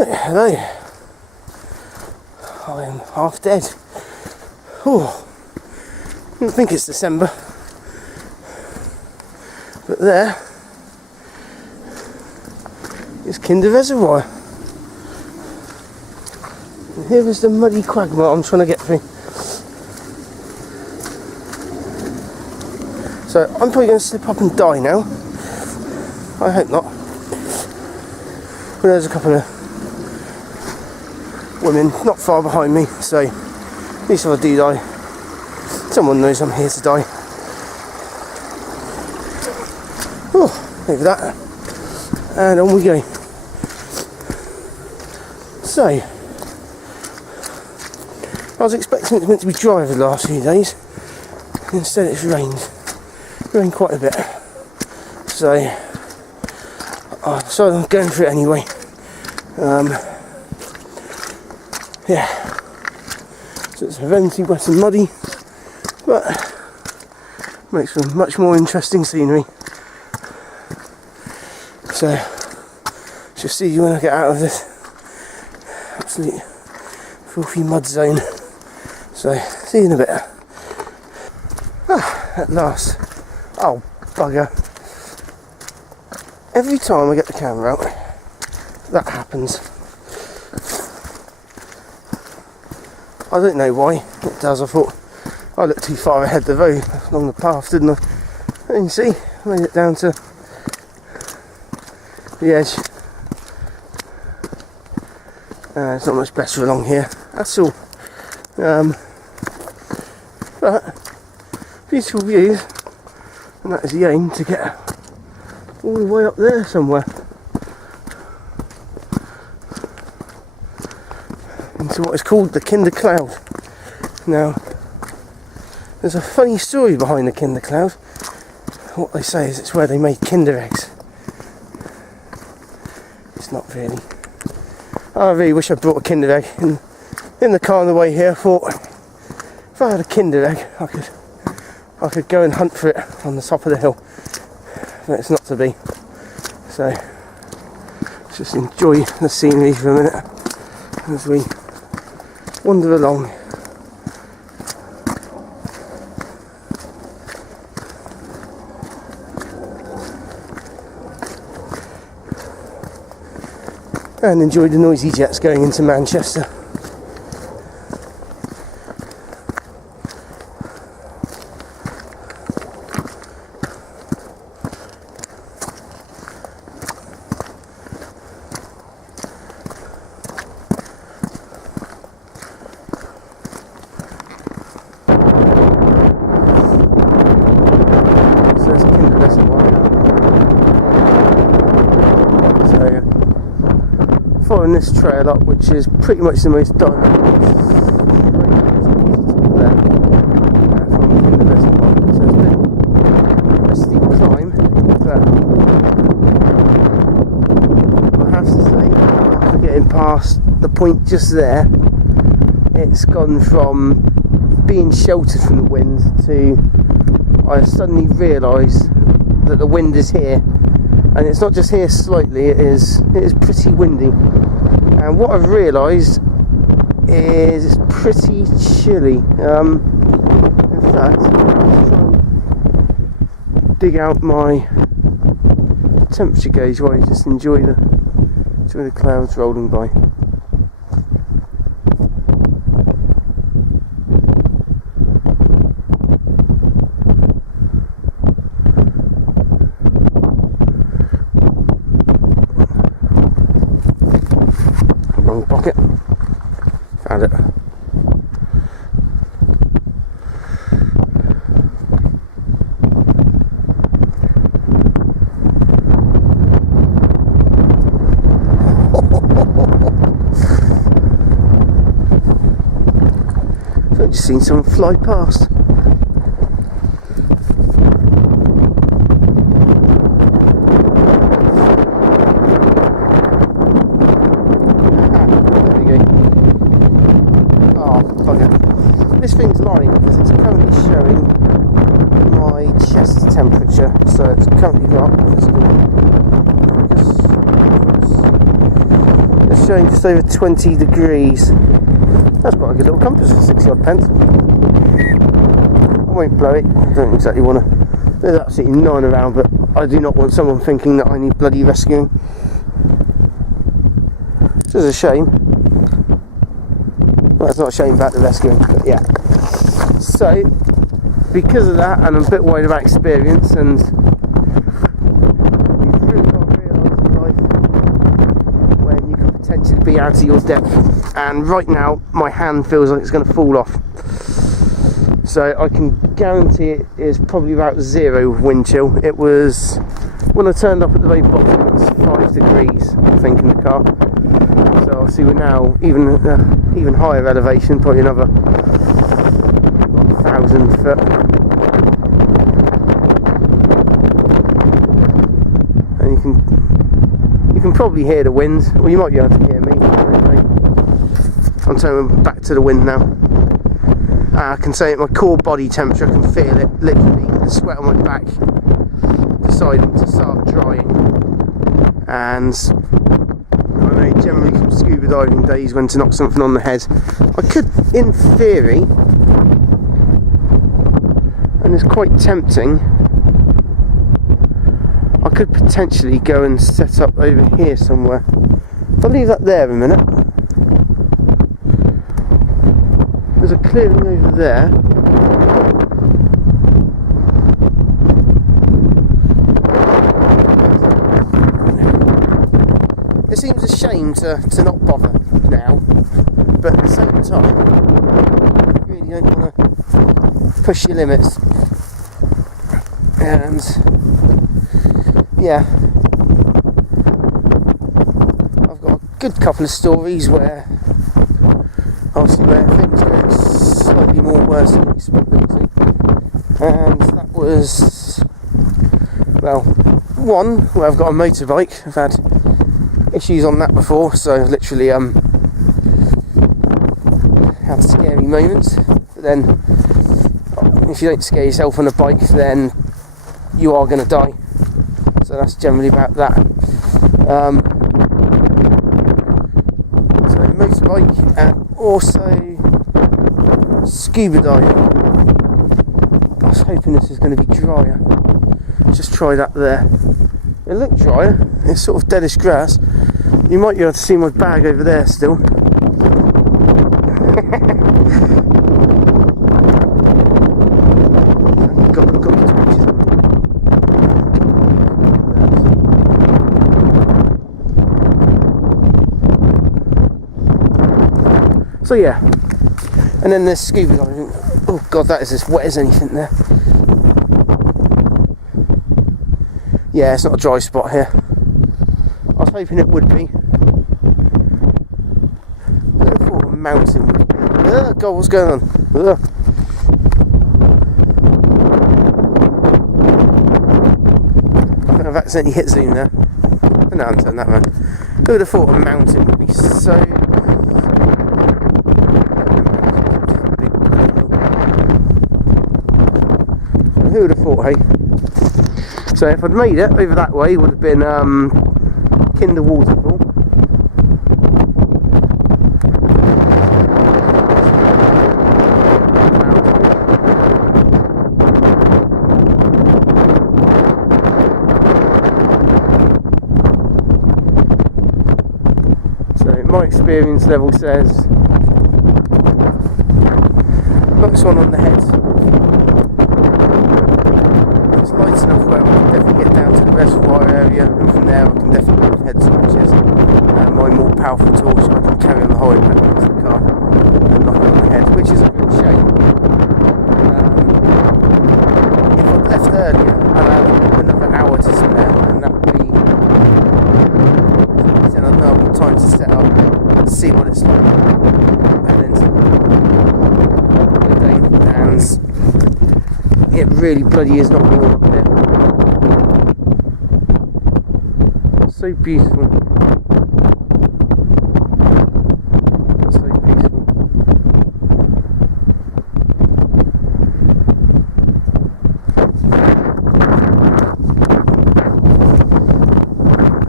Right, hello. I am half dead. Oh, I don't think it's December. But there is Kinder Reservoir. And here is the muddy quagmire I'm trying to get through. So I'm probably going to slip up and die now. I hope not. But there's a couple of women not far behind me, so at least if I do die, someone knows I'm here to die. Oh, over that. And on we go. So, I was expecting it meant to be dry over the last few days. Instead it's rained. Rained quite a bit. So, I'm going for it anyway. Yeah. So it's eventually wet and muddy, but makes for much more interesting scenery. So, shall see you when I get out of this absolute filthy mud zone. So, see you in a bit. At last. Oh, bugger. Every time I get the camera out, that happens. I don't know why it does. I thought I looked too far ahead the road along the path, didn't I? And you see, I made it down to the edge. It's not much better along here, that's all. But beautiful views, and that is the aim, to get all the way up there somewhere into what is called the Kinder Cloud. Now, there's a funny story behind the Kinder Cloud. What they say is it's where they made Kinder eggs. It's not really. I really wish I brought a Kinder egg in the car on the way here. I thought if I had a Kinder egg, I could go and hunt for it on the top of the hill. But it's not to be. So let's just enjoy the scenery for a minute as we wander along. And enjoy the noisy jets going into Manchester. Following this trail up, which is pretty much the most direct from Kinder Reservoir. So it's been a steep climb, but I have to say, after getting past the point just there, it's gone from being sheltered from the wind to I suddenly realised that the wind is here. And it's not just here slightly, it is pretty windy. And what I've realised is it's pretty chilly. In fact, I'll try and dig out my temperature gauge while you just enjoy the clouds rolling by. Wrong pocket. Found it. I've just seen someone fly past. This thing's lying because it's currently showing my chest temperature, so it's currently got, let's showing just over 20 degrees. That's quite a good little compass for 60 odd pence. I won't blow it, I don't exactly want to. There's absolutely none around, but I do not want someone thinking that I need bloody rescuing. Which is a shame. Well, it's not a shame about the rescuing, but yeah. So, because of that, and I'm a bit worried about experience, and you've really got to realise in life when you could potentially be out of your depth. And right now, my hand feels like it's going to fall off. So I can guarantee it is probably about 0 wind chill. It was, when I turned up at the very bottom, it was 5 degrees, I think, in the car. So obviously we're now even higher elevation, probably another 1,000 foot. And you can probably hear the wind. Well, you might be able to hear me. I'm turning back to the wind now. I can say it, my core body temperature, I can feel it, literally, the sweat on my back deciding to start drying. And I know generally from scuba diving days when to knock something on the head, I could, in theory, and it's quite tempting, I could potentially go and set up over here somewhere. If I leave that there a minute. There's a clearing over there. It seems a shame to not bother now, but at the same time, you really don't want to push your limits. And yeah, I've got a good couple of stories where obviously where things go slightly more worse than you expect them to, and that was, well, one where I've got a motorbike. I've had issues on that before, so I've literally had scary moments. But then if you don't scare yourself on a bike, then you are going to die, so that's generally about that. So motorbike, and also scuba diving. I was hoping this is going to be drier. Just try that there. It looked drier. It's sort of deadish grass. You might be able to see my bag over there still. got the torches on. So yeah. And then there's scuba diving. Oh god, that is as wet as anything there. Yeah, it's not a dry spot here. I was hoping it would be. I thought a mountain would be. Oh god, what's going on? Ugh. I think I've accidentally hit zoom there. Oh, no, I'm turning that around. Who would have thought a mountain would be so... Who would have thought, hey? So if I'd made it over that way, it would have been Kinder Waterfall. So my experience level says looks one on the head. Light enough where I can definitely get down to the reservoir area, and from there I can definitely have head scratches. My more powerful torch I can carry on the highway back into the car and knock it on the head, which is a real shame. If I'd left earlier and I had another hour to spare, and that would be another time to set up, see what it's like, and then and it really bloody is not warm up there. So beautiful. So beautiful.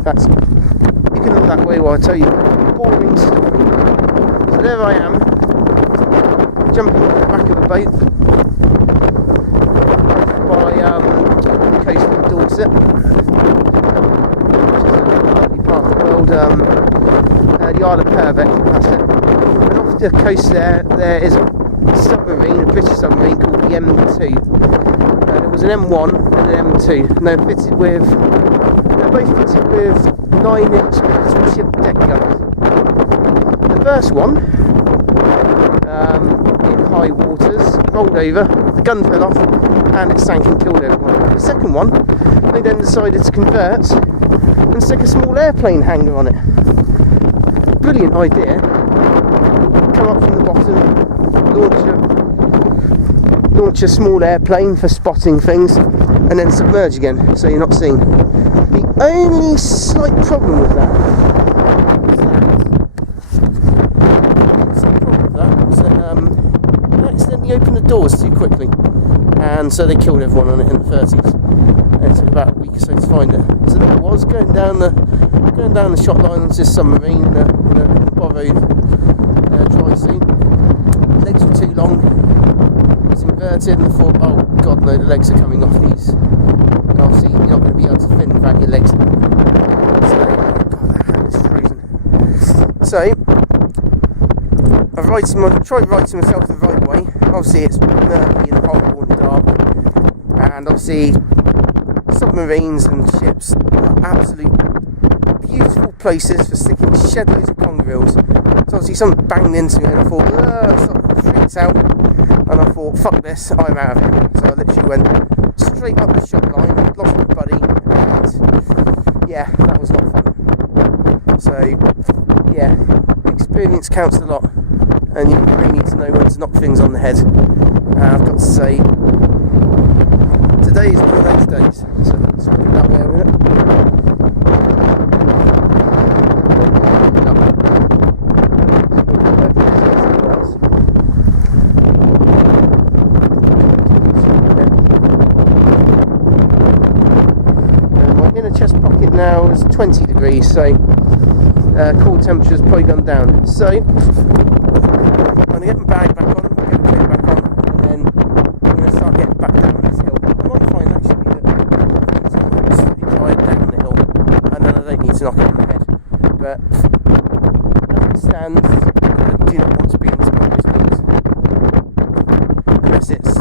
That's, you can look that way while I tell you boring story. So there I am, jumping off the back of a boat by the coast of Dorset, which is a lovely part of the world, the Isle of Purbeck, that's it. And off the coast there is a submarine, a British submarine called the M2. There was an M1 and an M2, and they're both fitted with 9-inch battleship deck guns. The first one, in high waters, rolled over, the gun fell off, and it sank and killed everyone. The second one, they then decided to convert and stick a small airplane hangar on it. Brilliant idea. Come up from the bottom, launch a small airplane for spotting things, and then submerge again, so you're not seen. The only slight problem with that was that they accidentally opened the doors too quickly, and so they killed everyone on it in the 30s. And it took about a week or so to find it. So there it was, going down the shot line onto this submarine in a borrowed dry suit. Legs were too long. It was inverted, and I thought, oh god no, the legs are coming off these. And obviously you're not going to be able to fin back your legs. So, god, that hand is frozen. So, I tried writing myself the right way. Obviously it's murky and horrible and dark. And obviously submarines and ships are absolute beautiful places for sticking shed loads of congrills. So obviously something banged into me and I thought, sort of freaked out. And I thought, fuck this, I'm out of here. So I literally went straight up the shot line, lost my buddy, and yeah, that was not fun. So yeah, experience counts a lot, and you really need to know when to knock things on the head. I've got to say, today is one of those days, so let's put it that way, isn't it? Chest pocket now is 20 degrees, so core temperature has probably gone down. So I'm going to get my bag back on, get the coat back on, and then I'm going to start getting back down this hill. I might find actually that it's slightly drier down the hill, and then I don't need to knock it on the head. But as it stands, I do not want to be in tomorrow's news, unless it's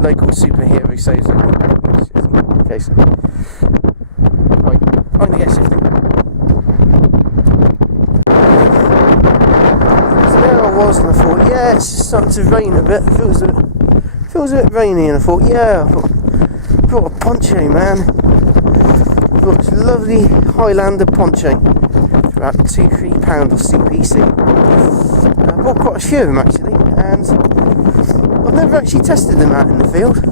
local superhero saves everyone, which isn't the case. I'm going to get shifting. So there I was, and I thought, yeah, it's just starting to rain a bit. It feels a bit rainy, and I thought, yeah, I brought a poncho, man. I brought this lovely Highlander poncho for about £2-3 off CPC. I bought quite a few of them actually, and I've never actually tested them out in the field.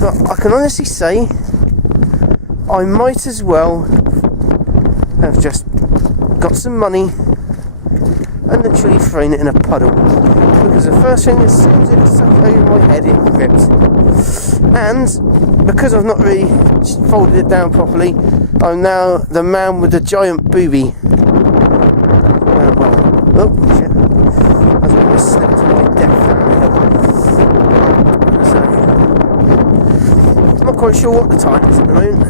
But I can honestly say, I might as well have just got some money and literally thrown it in a puddle, because the first thing, as soon as it sucked over my head, it ripped. And because I've not really folded it down properly, I'm now the man with the giant boobie. Oh shit, I was going to slip to my death down the hill. So I'm not quite sure what the time is at the moment.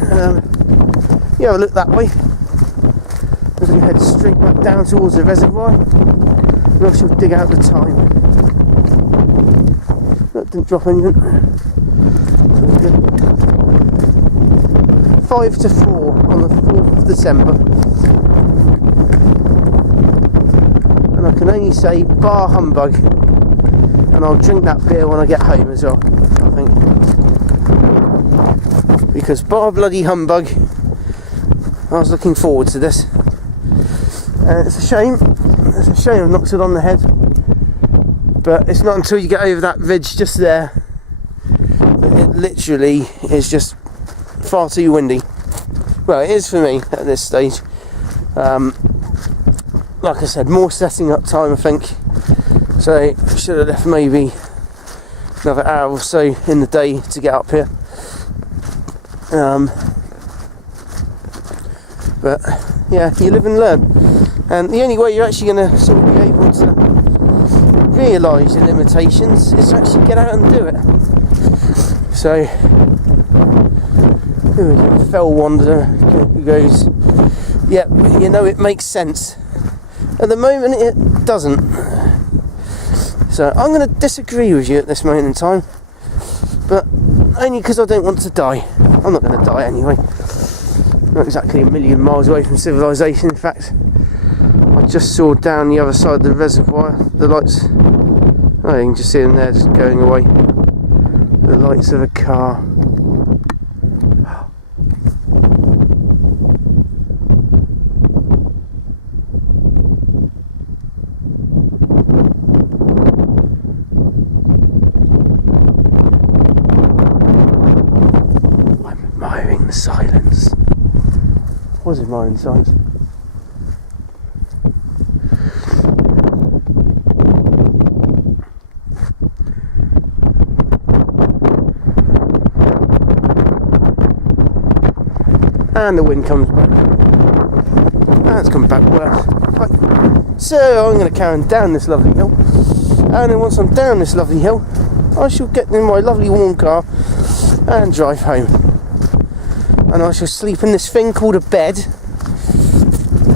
Yeah, I'll look that way. I'm going to head straight back down towards the reservoir, and I shall dig out the time. That didn't drop anything. So good. 5 to 4 on the 4th of December. And I can only say bar humbug, and I'll drink that beer when I get home as well, I think. Because bar bloody humbug, I was looking forward to this. And it's a shame I've knocked it on the head. But it's not until you get over that ridge just there that it literally is just far too windy. Well, it is for me at this stage. Like I said, more setting up time, I think. So should have left maybe another hour or so in the day to get up here. But yeah, you live and learn. And the only way you're actually going to sort of be able to realise your limitations is to actually get out and do it. So, who is it? A fell wanderer who goes, yep, you know, it makes sense. At the moment it doesn't. So I'm going to disagree with you at this moment in time, but only because I don't want to die. I'm not going to die anyway. Not exactly a million miles away from civilization. In fact, I just saw down the other side of the reservoir the lights. Oh, you can just see them there just going away. The lights of a car. I'm admiring the silence. I was admiring the silence. And the wind comes back. That's come back worse. Right. So I'm going to carry on down this lovely hill, and then once I'm down this lovely hill, I shall get in my lovely warm car and drive home. And I shall sleep in this thing called a bed,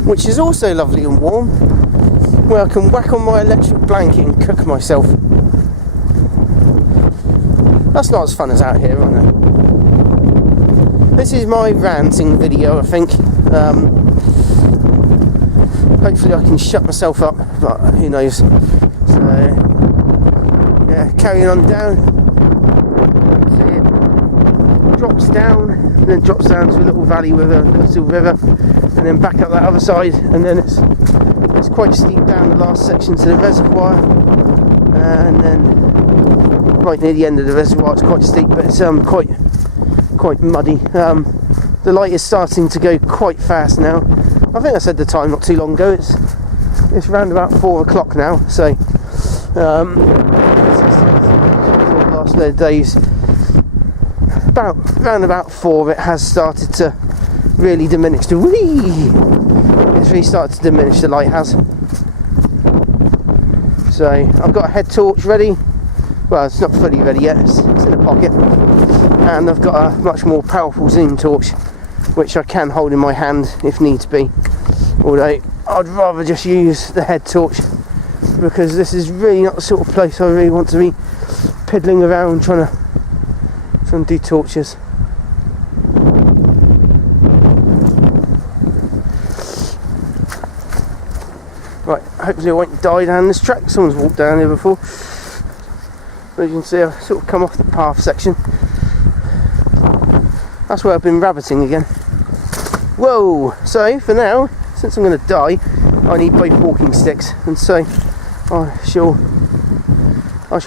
which is also lovely and warm, where I can whack on my electric blanket and cook myself. That's not as fun as out here, I know. This is my ranting video, I think. Hopefully I can shut myself up, but who knows. So, yeah, carrying on down. See it drops down, and then drops down to a little valley with a little river, and then back up that other side, and then it's quite steep down the last section to the reservoir, and then right near the end of the reservoir it's quite steep, but it's quite muddy. The light is starting to go quite fast now. I think I said the time not too long ago. It's round about 4 o'clock now. So the last load of days, round about 4, it has started to really diminish. It's really started to diminish. The light has. So I've got a head torch ready. Well, it's not fully ready yet. It's in a pocket. And I've got a much more powerful zoom torch, which I can hold in my hand if needs be, although I'd rather just use the head torch, because this is really not the sort of place I really want to be piddling around trying to do torches. Right, hopefully I won't die down this track. Someone's walked down here before, but you can see I've sort of come off the path section. That's where I've been rabbiting again. Whoa! So for now, since I'm going to die, I need both walking sticks, and so I shall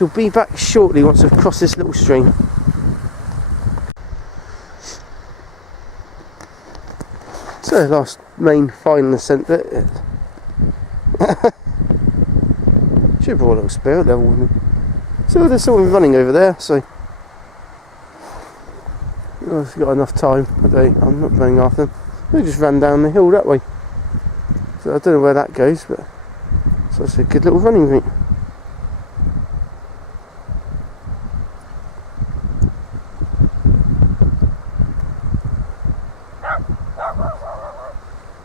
be back shortly once I've crossed this little stream. So last main final ascent bit. Should have brought a little spirit level with me. So there's someone running over there, so I've got enough time. I'm not running after them. They just ran down the hill that way. So I don't know where that goes, but it's such a good little running route.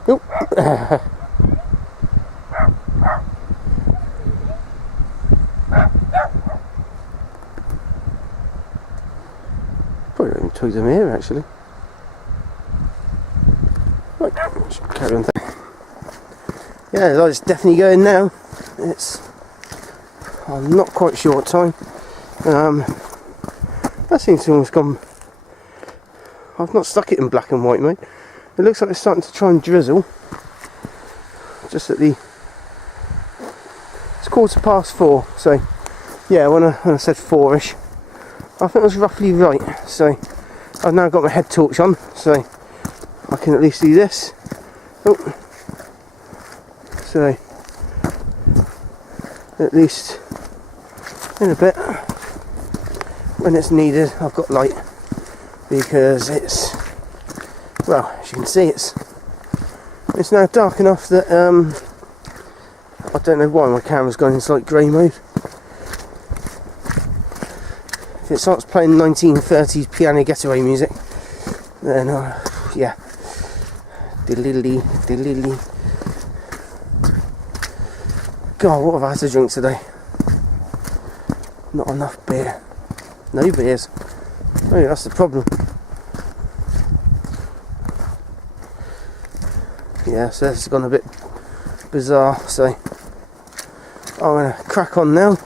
Oh. Probably don't tug them here actually. Right, carry on. Yeah, the light's definitely going now. I'm not quite sure what time. That seems to have almost gone. I've not stuck it in black and white, mate. It looks like it's starting to try and drizzle. Just at the. It's 4:15, so yeah. When I said 4ish, I think that's roughly right. So I've now got my head torch on, so I can at least do this. Oh. So at least in a bit, when it's needed, I've got light, because well, as you can see, it's now dark enough that I don't know why my camera's gone into like grey mode. If it starts playing 1930s piano getaway music, then yeah. Diddly diddly. God, what have I had to drink today? Not enough beer. No beers. Oh, that's the problem. Yeah, so this has gone a bit bizarre, so I'm going to crack on now.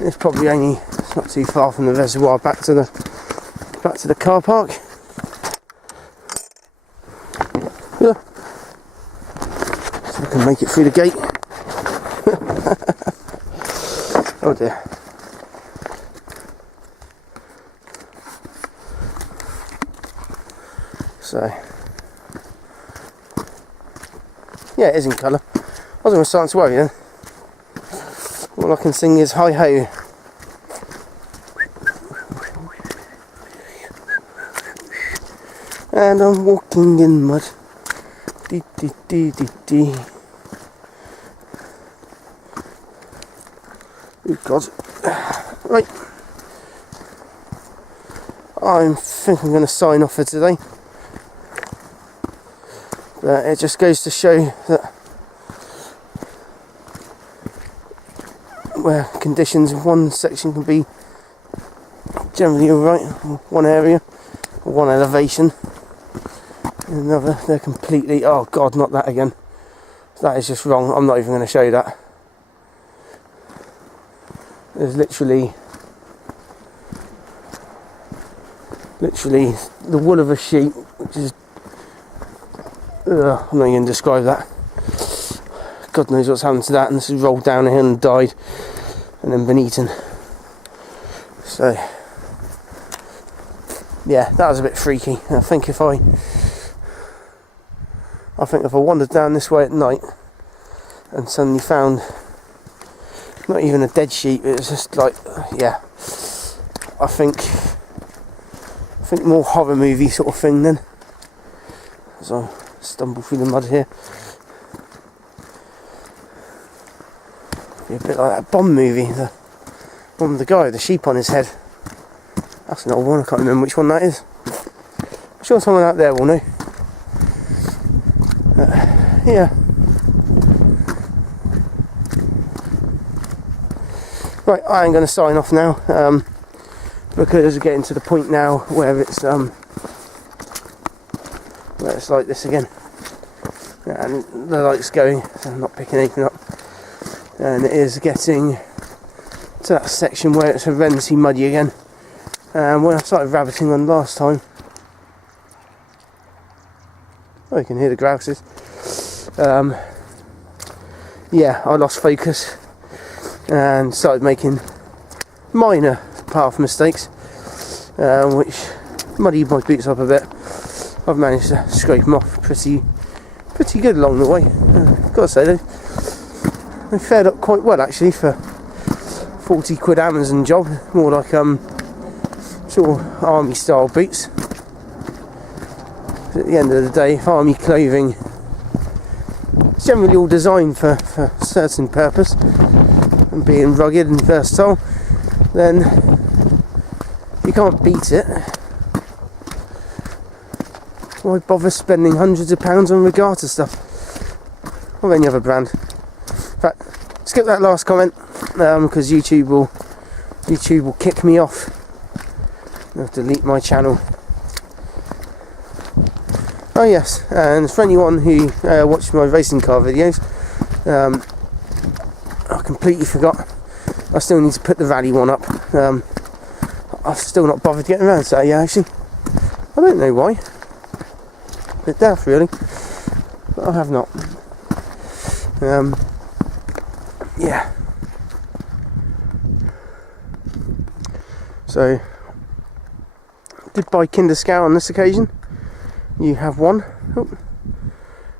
It's probably only, it's not too far from the reservoir back to the car park. Yeah. So I can make it through the gate. Oh dear. So yeah, it is in colour. I was going to start to worry then. All I can sing is hi ho. And I'm walking in mud. Dee dee dee dee dee. Oh God. Right. I think I'm going to sign off for today. But it just goes to show that where conditions in one section can be generally alright, one area, or one elevation, in another they're completely, oh God, not that again. That is just wrong. I'm not even going to show that. There's literally the wool of a sheep, which is I'm not even going to describe that. God knows what's happened to that, and this has rolled down a hill and died and then been eaten. So yeah, that was a bit freaky. I think if I wandered down this way at night and suddenly found not even a dead sheep, it was just like, yeah, I think more horror movie sort of thing then. So stumble through the mud here. Be a bit like that Bond movie, the one with the guy with the sheep on his head. That's an old one, I can't remember which one that is. I'm sure someone out there will know. Yeah. Right, I am going to sign off now, because we're getting to the point now where it's like this again, and the light's going, so I'm not picking anything up, and it is getting to that section where it's horrendously muddy again. And when I started rabbiting on last time, oh, you can hear the grouses. Yeah, I lost focus and started making minor path mistakes, which muddied my boots up a bit. I've managed to scrape them off pretty good along the way. Gotta say they fared up quite well actually for 40 quid Amazon job, more like sort of army style boots. At the end of the day, army clothing is generally all designed for a certain purpose, and being rugged and versatile, then you can't beat it. Why bother spending hundreds of pounds on regatta stuff or any other brand? In fact, skip that last comment, because YouTube will kick me off. I'll delete my channel. Oh yes, and for anyone who watched my racing car videos, I completely forgot. I still need to put the rally one up. I've still not bothered getting around to that yet, actually. I don't know why. Bit daft really, but I have not. Yeah. So, did buy Kinder Scout on this occasion. You have one. Oh,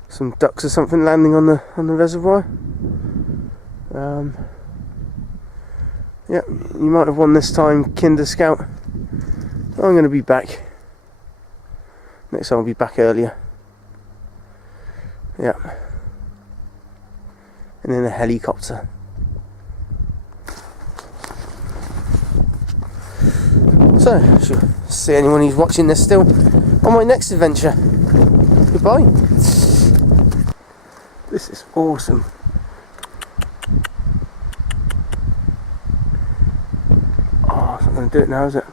some ducks or something landing on the reservoir. Yeah, you might have won this time, Kinder Scout. I'm going to be back. Next time I'll be back earlier. Yeah. and then a helicopter. So, shall see anyone who's watching this still on my next adventure. Goodbye. This is awesome. Oh, it's not going to do it now, is it?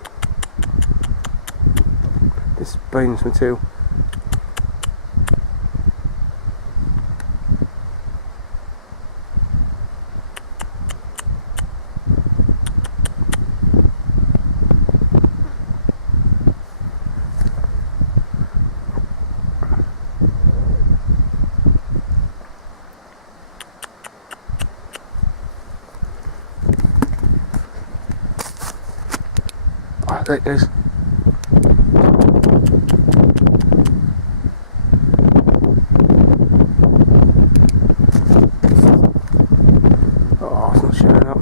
This bonus material. Oh, there it goes. Oh, it's not showing up.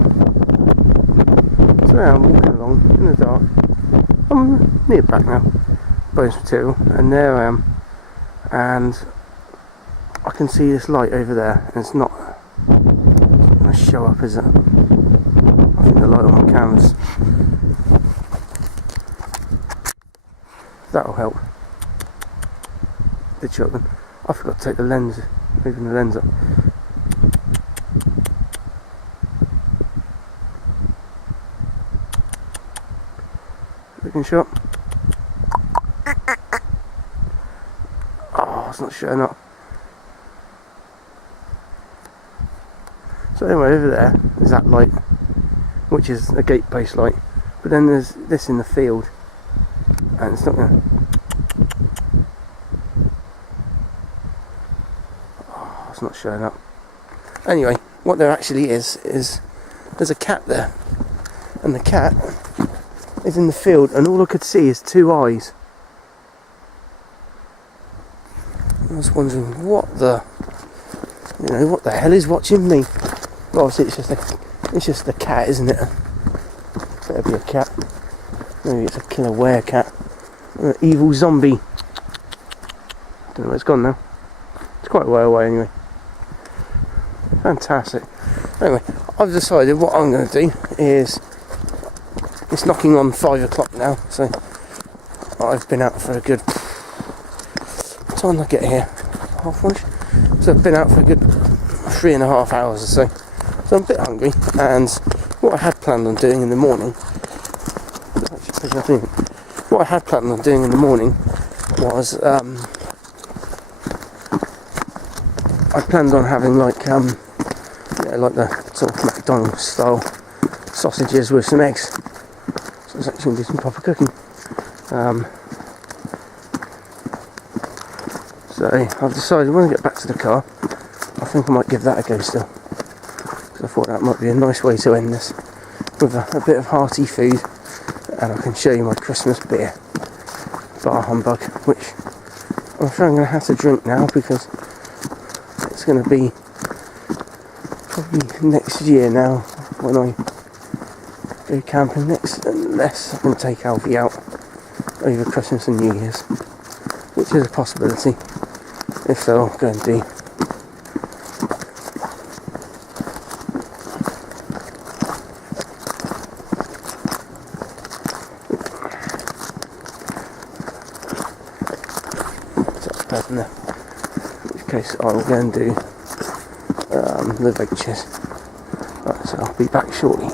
So I'm walking along in the dark. I'm near back now. Bonus material, and there I am. And I can see this light over there, and it's not going to show up, is it? I think the light on my canvas. That'll help. The shotgun. I forgot to take the lens, open the lens up. Looking shot. Oh, it's not showing up. So anyway, over there is that light, which is a gatepost light. But then there's this in the field, and it's not going to. Oh, it's not showing up. Anyway, what there actually is there's a cat there, and the cat is in the field, and all I could see is two eyes. I was wondering what the hell is watching me. Well, obviously it's just a cat, isn't it? Better be a cat. Maybe it's a killer werecat. An evil zombie. Don't know where it's gone now. It's quite a way away anyway. Fantastic. Anyway, I've decided what I'm going to do is, it's knocking on 5 o'clock now, so I've been out for a good, what time did I get here? 1:30? So I've been out for a good 3.5 hours or so. So I'm a bit hungry, and what I had planned on doing in the morning, was I planned on having like the sort of McDonald's style sausages with some eggs. So it's actually going to do some proper cooking. So I've decided when I get back to the car, I think I might give that a go still. Because I thought that might be a nice way to end this, with a bit of hearty food, and I can show you my Christmas beer, Bar Humbug, which I'm afraid I'm going to have to drink now because it's going to be probably next year now when I go camping next, unless I can take Alfie out over Christmas and New Year's, which is a possibility if they'll go and do. In which case I will go and do the veg cheese. Right, so I'll be back shortly.